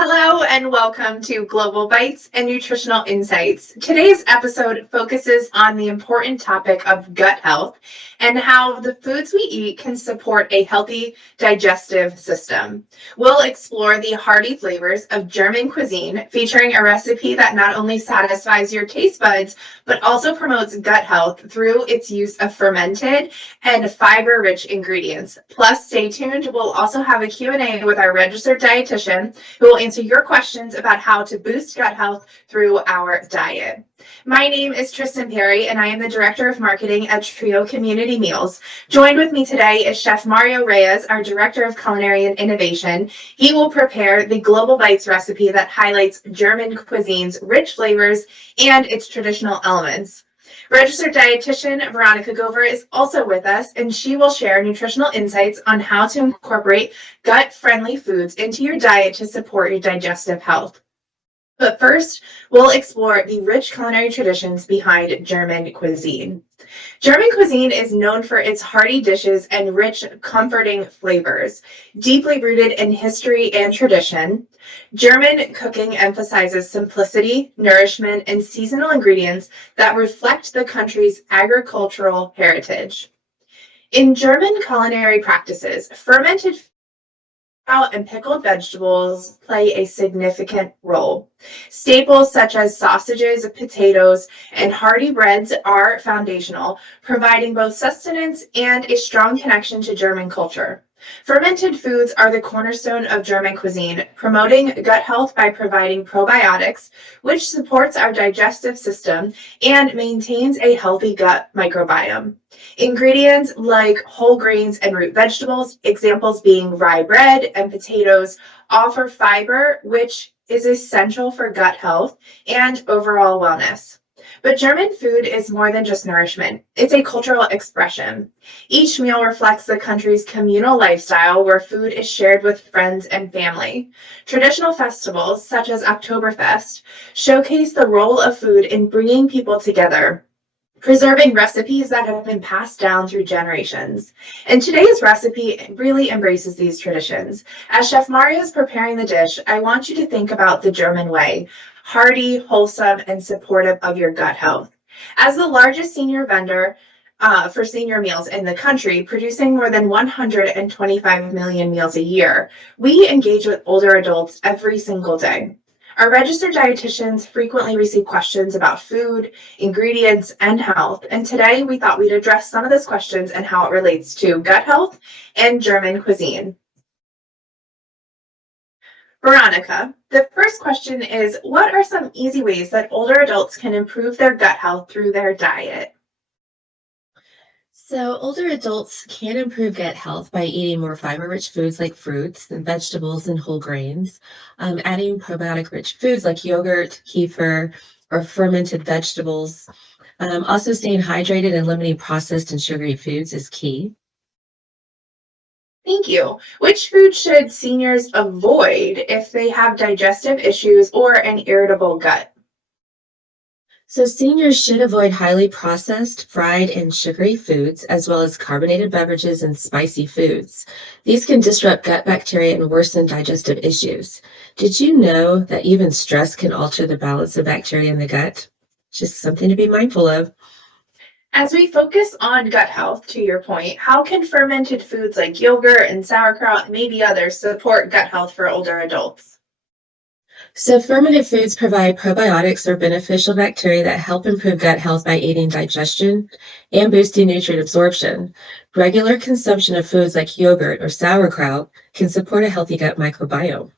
Hello and welcome to Global Bites and Nutritional Insights. Today's episode focuses on the important topic of gut health and how the foods we eat can support a healthy digestive system. We'll explore the hearty flavors of German cuisine, featuring a recipe that not only satisfies your taste buds, but also promotes gut health through its use of fermented and fiber-rich ingredients. Plus, stay tuned. We'll also have a Q&A with our registered dietitian who will answer your questions about how to boost gut health through our diet. My name is Tristan Perry, and I am the Director of Marketing at Trio Community Meals. Joined with me today is Chef Mario Reyes, our Director of Culinary and Innovation. He will prepare the Global Bites recipe that highlights German cuisine's rich flavors and its traditional elements. Registered dietitian Veronica Gober is also with us, and she will share nutritional insights on how to incorporate gut-friendly foods into your diet to support your digestive health. But first, we'll explore the rich culinary traditions behind German cuisine. German cuisine is known for its hearty dishes and rich, comforting flavors. Deeply rooted in history and tradition, German cooking emphasizes simplicity, nourishment, and seasonal ingredients that reflect the country's agricultural heritage. In German culinary practices, fermented and pickled vegetables play a significant role. Staples such as sausages, potatoes, and hearty breads are foundational, providing both sustenance and a strong connection to German culture. Fermented foods are the cornerstone of German cuisine, promoting gut health by providing probiotics, which supports our digestive system and maintains a healthy gut microbiome. Ingredients like whole grains and root vegetables, examples being rye bread and potatoes, offer fiber, which is essential for gut health and overall wellness. But German food is more than just nourishment. It's a cultural expression. Each meal reflects the country's communal lifestyle where food is shared with friends and family. Traditional festivals, such as Oktoberfest, showcase the role of food in bringing people together, preserving recipes that have been passed down through generations. And today's recipe really embraces these traditions. As Chef Mario is preparing the dish, I want you to think about the German way: hearty, wholesome, and supportive of your gut health. As the largest senior vendor for senior meals in the country, producing more than 125 million meals a year, we engage with older adults every single day. Our registered dietitians frequently receive questions about food, ingredients, and health, and today we thought we'd address some of those questions and how it relates to gut health and German cuisine. Veronica, the first question is, what are some easy ways that older adults can improve their gut health through their diet? So older adults can improve gut health by eating more fiber-rich foods like fruits and vegetables and whole grains, adding probiotic-rich foods like yogurt, kefir, or fermented vegetables. Also staying hydrated and limiting processed and sugary foods is key. Thank you. Which food should seniors avoid if they have digestive issues or an irritable gut? So seniors should avoid highly processed, fried, and sugary foods, as well as carbonated beverages and spicy foods. These can disrupt gut bacteria and worsen digestive issues. Did you know that even stress can alter the balance of bacteria in the gut? Just something to be mindful of. As we focus on gut health, to your point, how can fermented foods like yogurt and sauerkraut and maybe others support gut health for older adults? So fermented foods provide probiotics or beneficial bacteria that help improve gut health by aiding digestion and boosting nutrient absorption. Regular consumption of foods like yogurt or sauerkraut can support a healthy gut microbiome.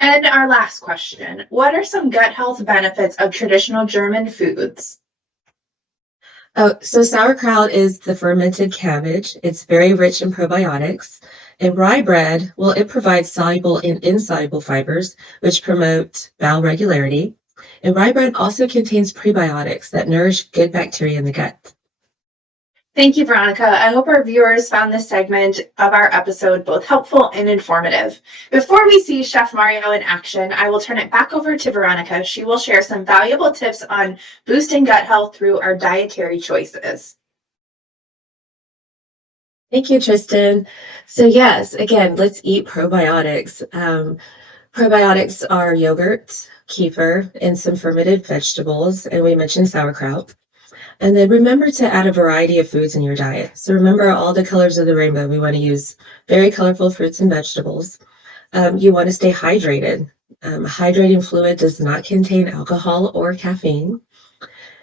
And our last question, what are some gut health benefits of traditional German foods? Oh, so sauerkraut is the fermented cabbage. It's very rich in probiotics. And rye bread, well, it provides soluble and insoluble fibers, which promote bowel regularity. And rye bread also contains prebiotics that nourish good bacteria in the gut. Thank you, Veronica. I hope our viewers found this segment of our episode both helpful and informative. Before we see Chef Mario in action, I will turn it back over to Veronica. She will share some valuable tips on boosting gut health through our dietary choices. Thank you, Tristan. So yes, again, let's eat probiotics. Probiotics are yogurt, kefir, and some fermented vegetables, and we mentioned sauerkraut. And then remember to add a variety of foods in your diet. So remember all the colors of the rainbow. We want to use very colorful fruits and vegetables. You want to stay hydrated. Hydrating fluid does not contain alcohol or caffeine.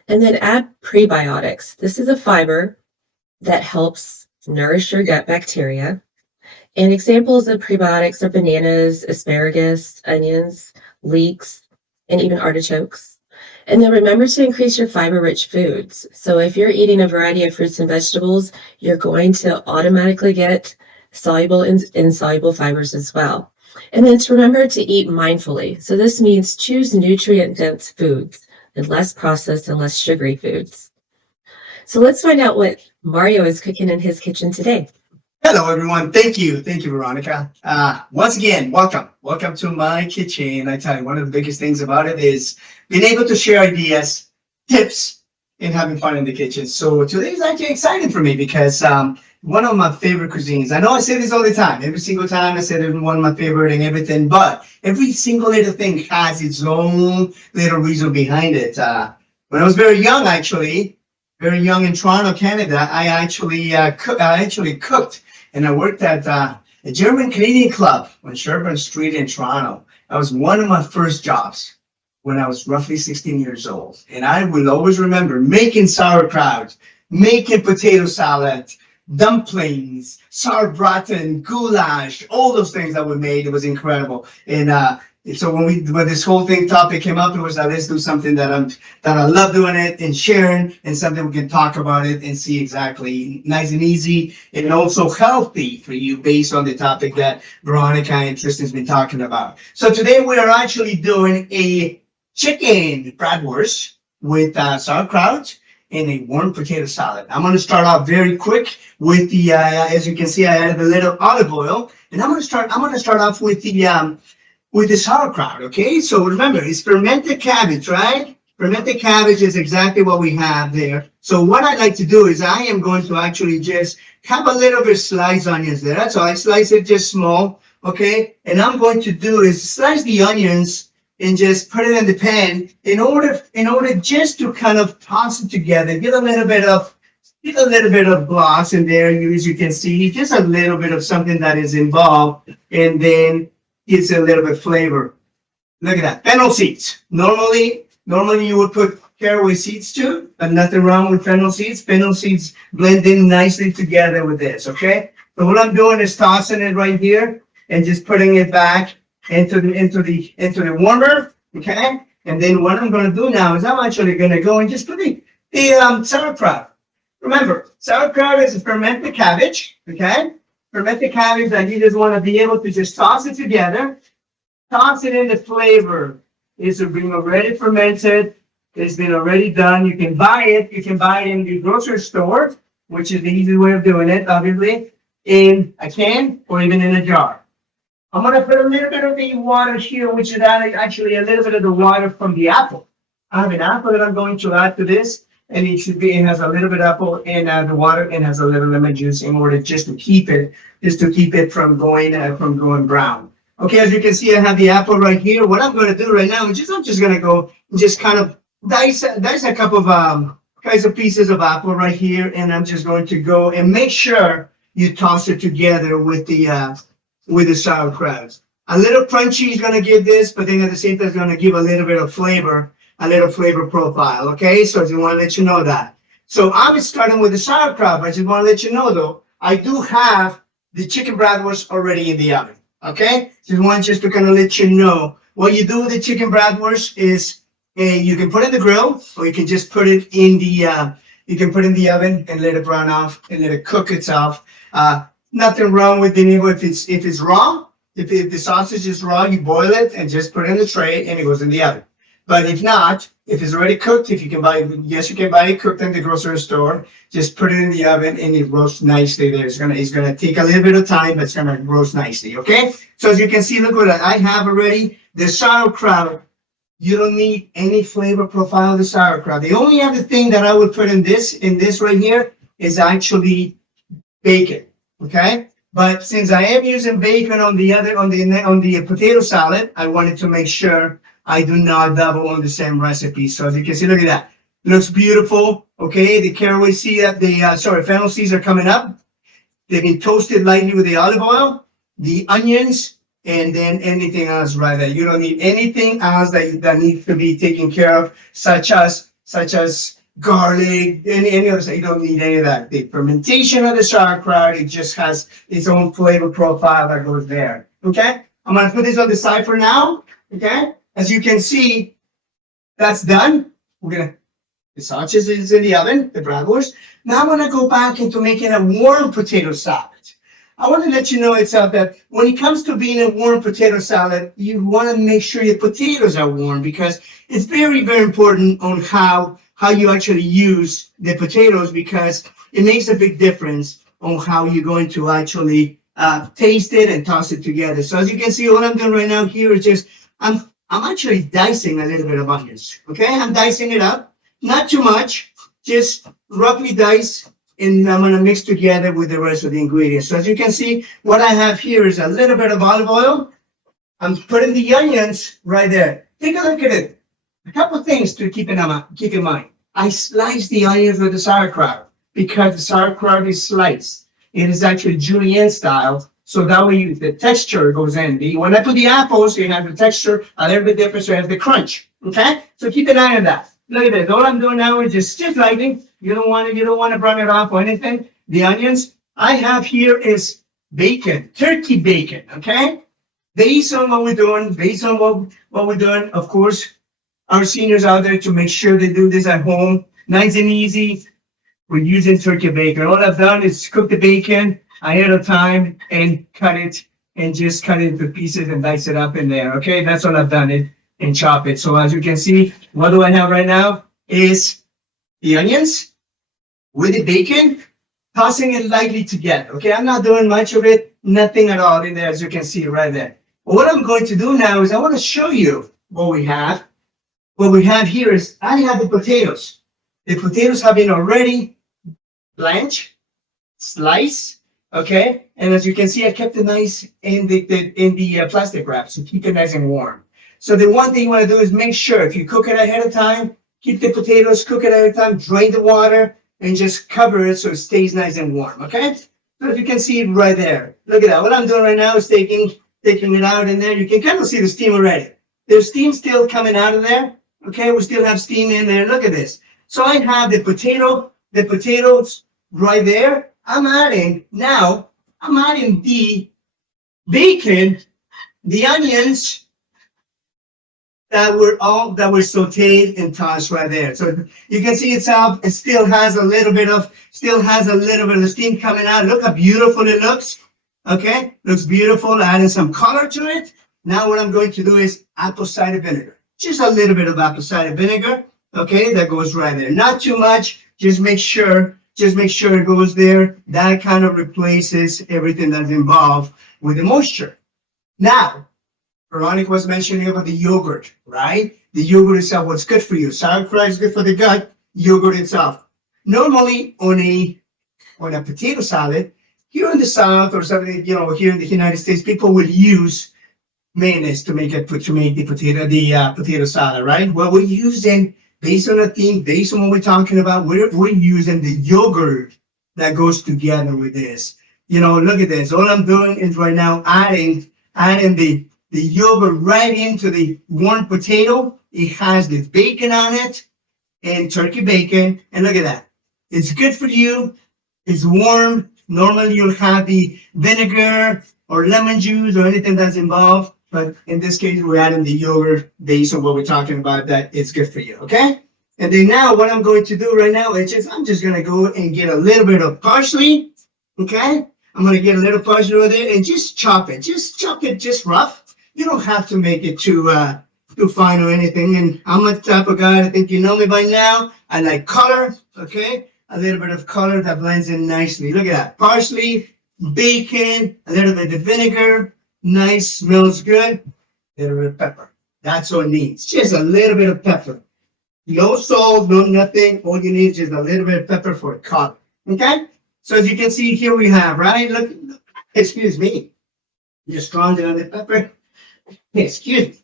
And then add prebiotics. This is a fiber that helps nourish your gut bacteria. And examples of prebiotics are bananas, asparagus, onions, leeks, and even artichokes. And then remember to increase your fiber-rich foods. So if you're eating a variety of fruits and vegetables, you're going to automatically get soluble and insoluble fibers as well. And then to remember to eat mindfully. So this means choose nutrient-dense foods and less processed and less sugary foods. So let's find out what Mario is cooking in his kitchen today. Hello, everyone. Thank you, Veronica. Once again, welcome to my kitchen. I tell you, one of the biggest things about it is being able to share ideas, tips, and having fun in the kitchen. So today is actually exciting for me because one of my favorite cuisines. I know I say this all the time. Every single time I say it's one of my favorite and everything, but every single little thing has its own little reason behind it. When I was very young in Toronto, Canada, I actually cooked. And I worked at a German Canadian club on Sherbourne Street in Toronto. That was one of my first jobs when I was roughly 16 years old. And I will always remember making sauerkraut, making potato salad, dumplings, sauerbraten, goulash, all those things that we made. It was incredible. And so when this whole topic came up, it was let's do something that I love doing it and sharing, and something we can talk about it and see exactly nice and easy and also healthy for you based on the topic that Veronica and Tristan's been talking about. So today we are actually doing a chicken bratwurst with sauerkraut and a warm potato salad. I'm going to start off very quick with the as you can see, I added a little olive oil, and I'm going to start off with the sauerkraut, okay? So remember, it's fermented cabbage, right? Fermented cabbage is exactly what we have there. So what I like to do is I am going to actually just have a little bit of sliced onions there. That's all. I slice it just small, okay? And I'm going to do is slice the onions and just put it in the pan in order just to kind of toss it together, get a little bit of gloss in there, as you can see, just a little bit of something that is involved, and then gives it a little bit of flavor. Look at that. Fennel seeds. Normally you would put caraway seeds too, but nothing wrong with fennel seeds. Fennel seeds blend in nicely together with this, okay? So what I'm doing is tossing it right here and just putting it back into the warmer, okay? And then what I'm going to do now is I'm actually going to go and just put the sauerkraut. Remember, sauerkraut is a fermented cabbage, okay? Fermented cabbage that you just want to be able to just toss it together, toss it in the flavor. It's been already fermented. It's been already done. You can buy it. You can buy it in the grocery store, which is the easy way of doing it, obviously, in a can or even in a jar. I'm going to put a little bit of the water here, which is actually a little bit of the water from the apple. I have an apple that I'm going to add to this. And it has a little bit of apple and the water, and has a little lemon juice in order just to keep it from going brown. Okay, as you can see, I have the apple right here. What I'm going to do right now is I'm just going to go and just kind of dice a couple of pieces of apple right here, and I'm just going to go and make sure you toss it together with the sauerkraut. A little crunchy is going to give this, but then at the same time, it's going to give a little bit of flavor. A little flavor profile, okay? So I just want to let you know that. So I'm starting with the sauerkraut, but I just want to let you know, though, I do have the chicken bratwurst already in the oven, okay? Just to kind of let you know. What you do with the chicken bratwurst is you can put it in the grill, or you can just put it in the oven and let it brown off and let it cook itself. Nothing wrong with being able, if it's raw, if the sausage is raw, you boil it and just put it in the tray and it goes in the oven. But if not, if it's already cooked, you can buy it cooked in the grocery store. Just put it in the oven and it roasts nicely there. It's gonna take a little bit of time, but it's gonna roast nicely, okay? So as you can see, look what I have already. The sauerkraut, you don't need any flavor profile of the sauerkraut. The only other thing that I would put in this right here is actually bacon, okay? But since I am using bacon on the potato salad, I wanted to make sure I do not double on the same recipe. So as you can see, look at that. Looks beautiful. Okay, the caraway seed, fennel seeds are coming up. They've been toasted lightly with the olive oil, the onions, and then anything else right there. You don't need anything else that needs to be taken care of, such as garlic, any other stuff. You don't need any of that. The fermentation of the sauerkraut, it just has its own flavor profile that goes there. Okay, I'm gonna put this on the side for now. Okay, as you can see, that's done. The sausage is in the oven, the bratwurst. Now I'm gonna go back into making a warm potato salad. I want to let you know itself that when it comes to being a warm potato salad, you want to make sure your potatoes are warm, because it's very, very important on how you actually use the potatoes, because it makes a big difference on how you're going to actually taste it and toss it together. So as you can see, what I'm doing right now here is just, I'm actually dicing a little bit of onions. Okay, I'm dicing it up, not too much, just roughly dice. And I'm going to mix together with the rest of the ingredients. So as you can see, what I have here is a little bit of olive oil. I'm putting the onions right there. Take a look at it. A couple of things to keep in mind. I slice the onions with the sauerkraut because the sauerkraut is sliced. It is actually julienne style. So that way the texture goes in. When I put the apples, you have the texture a little bit different, so you have the crunch. Okay? So keep an eye on that. Look at this. All I'm doing now is just lightly. You don't want to burn it off or anything. The onions I have here is bacon, turkey bacon. Okay, based on what we're doing, of course, our seniors out there, to make sure they do this at home, nice and easy. We're using turkey bacon. All I've done is cook the bacon ahead of time and cut it into pieces and dice it up in there. Okay, that's all I've done, and chop it. So as you can see, what do I have right now is the onions with the bacon, tossing it lightly together. Okay, I'm not doing much of it, nothing at all in there, as you can see right there. But what I'm going to do now is I want to show you what we have. What we have here is I have the potatoes. The potatoes have been already blanched, sliced, okay? And as you can see, I kept it nice in the plastic wrap, so keep it nice and warm. So the one thing you want to do is make sure, if you cook it ahead of time, keep the potatoes, cook it ahead of time, drain the water, and just cover it so it stays nice and warm, okay? So you can see it right there. Look at that. What I'm doing right now is taking it out in there. You can kind of see the steam already. There's steam still coming out of there, okay? We still have steam in there. Look at this. So I have the potatoes right there. I'm adding the bacon, the onions, that were sauteed and tossed right there. So you can see itself, it still has a little bit of steam coming out. Look how beautiful it looks. Okay, looks beautiful. Adding some color to it. Now what I'm going to do is apple cider vinegar. Just a little bit of apple cider vinegar. Okay, that goes right there. Not too much. Just make sure it goes there. That kind of replaces everything that's involved with the moisture. Now, Veronica was mentioning about the yogurt, right? The yogurt itself, what's good for you. Sauerkraut is good for the gut, yogurt itself. Normally on a potato salad, here in the South or something, here in the United States, people will use mayonnaise to make the potato salad, right? Well, we're using, based on the theme, based on what we're talking about, we're using the yogurt that goes together with this. Look at this. All I'm doing is right now adding the yogurt right into the warm potato. It has the bacon on it and turkey bacon. And look at that. It's good for you. It's warm. Normally you'll have the vinegar or lemon juice or anything that's involved. But in this case, we're adding the yogurt based on what we're talking about, that it's good for you. Okay. And then now what I'm going to do right now is I'm just going to go and get a little bit of parsley. Okay. I'm going to get a little parsley over there and just chop it. Just chop it just rough. You don't have to make it too fine or anything. And I'm the type of guy, I think you know me by now. I like color, okay? A little bit of color that blends in nicely. Look at that. Parsley, bacon, a little bit of vinegar. Nice, smells good. A little bit of pepper. That's all it needs. Just a little bit of pepper. No salt, no nothing. All you need is just a little bit of pepper for color. Okay? So as you can see here we have, right? Look Excuse me. Just strong on the pepper. Excuse me.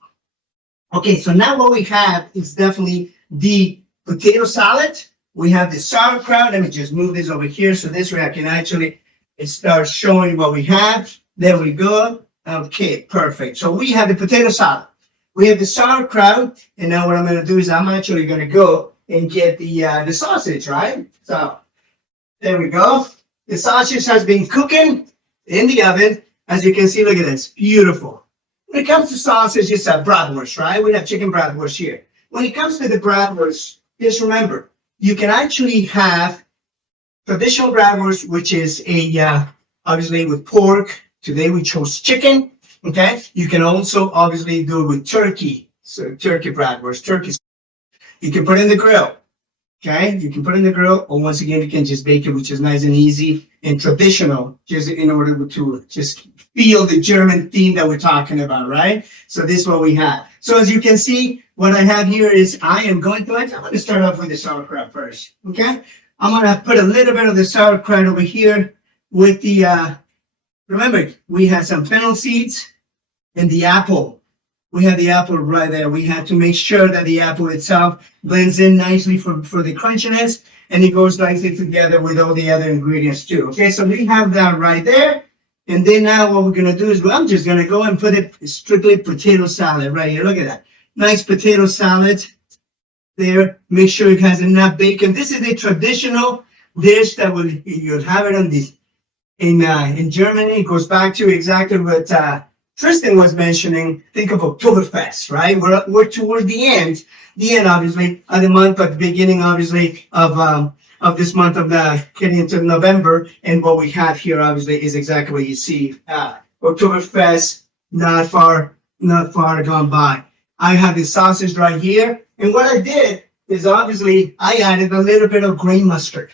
Okay, so now what we have is definitely the potato salad. We have the sauerkraut. Let me just move this over here so this way I can actually start showing what we have. There we go. Okay, perfect. So we have the potato salad. We have the sauerkraut, and now what I'm going to do is I'm actually going to go and get the sausage, right? So there we go. The sausage has been cooking in the oven. As you can see, look at this, beautiful. When it comes to sausage, it's a bratwurst, right? We have chicken bratwurst here. When it comes to the bratwurst, just remember, you can actually have traditional bratwurst, which is obviously with pork. Today we chose chicken, okay? You can also obviously do it with turkey. So turkey bratwurst, turkey. You can put it in the grill, okay? You can put it in the grill, or once again, you can just bake it, which is nice and easy and traditional, just in order to just feel the German theme that we're talking about, right? So this is what we have. So as you can see, what I have here is I'm going to start off with the sauerkraut first, okay? I'm going to put a little bit of the sauerkraut over here with the, remember, we had some fennel seeds and the apple. We have the apple right there. We have to make sure that the apple itself blends in nicely for the crunchiness, and it goes nicely together with all the other ingredients too. Okay, so we have that right there. And then now what we're going to do is I'm just going to go and put it strictly potato salad right here. Look at that. Nice potato salad there. Make sure it has enough bacon. This is a traditional dish that you'll have it on this in Germany. It goes back to exactly what Tristan was mentioning. Think of Oktoberfest, right? We're toward the end obviously of the month, but the beginning obviously of this month of getting into November. And what we have here obviously is exactly what you see. Oktoberfest, not far gone by. I have the sausage right here, and what I did is obviously I added a little bit of green mustard.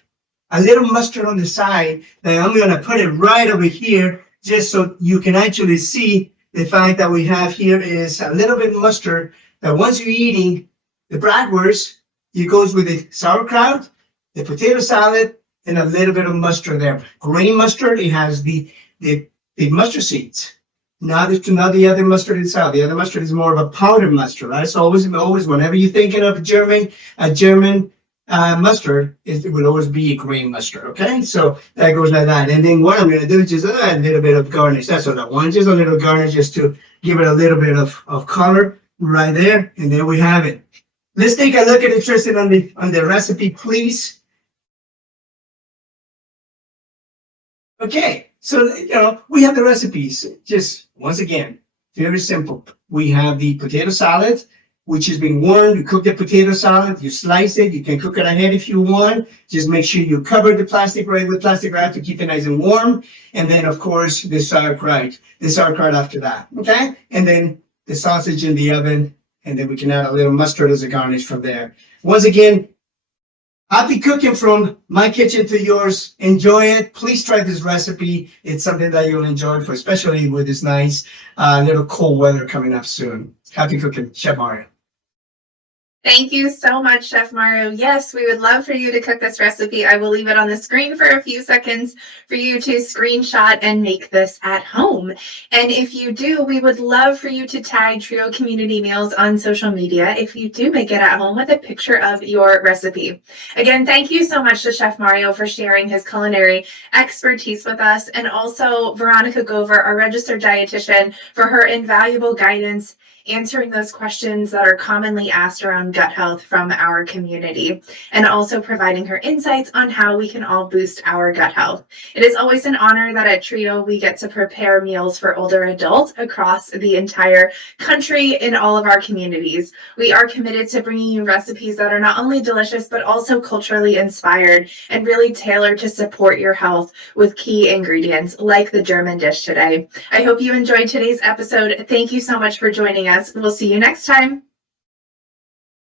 A little mustard on the side that I'm going to put it right over here just so you can actually see the fact that we have here is a little bit of mustard that once you're eating the bratwurst, it goes with the sauerkraut, the potato salad, and a little bit of mustard there. Green mustard, it has the mustard seeds. Not the other mustard itself. The other mustard is more of a powdered mustard, right? So always, whenever you're thinking of a German mustard, it would always be a green mustard, okay? So that goes like that. And then what I'm going to do is just add a little bit of garnish. That's what I want, just a little garnish just to give it a little bit of color right there. And there we have it. Let's take a look at it, Tristan, on the recipe, please. Okay, so we have the recipes. Just once again, very simple. We have the potato salad, which has been warmed. You cook the potato salad, you slice it. You can cook it ahead if you want. Just make sure you cover the plastic wrap with plastic wrap to keep it nice and warm. And then, of course, the sauerkraut after that. Okay, and then the sausage in the oven, and then we can add a little mustard as a garnish from there. Once again, happy cooking from my kitchen to yours. Enjoy it. Please try this recipe. It's something that you'll enjoy, especially with this nice little cold weather coming up soon. Happy cooking, Chef Mario. Thank you so much, Chef Mario. Yes, we would love for you to cook this recipe. I will leave it on the screen for a few seconds for you to screenshot and make this at home. And if you do, we would love for you to tag Trio Community Meals on social media if you do make it at home with a picture of your recipe. Again, thank you so much to Chef Mario for sharing his culinary expertise with us, and also Veronica Gober, our registered dietitian, for her invaluable guidance answering those questions that are commonly asked around gut health from our community, and also providing her insights on how we can all boost our gut health. It is always an honor that at Trio we get to prepare meals for older adults across the entire country in all of our communities. We are committed to bringing you recipes that are not only delicious but also culturally inspired and really tailored to support your health with key ingredients like the German dish today. I hope you enjoyed today's episode. Thank you so much for joining us. We'll see you next time.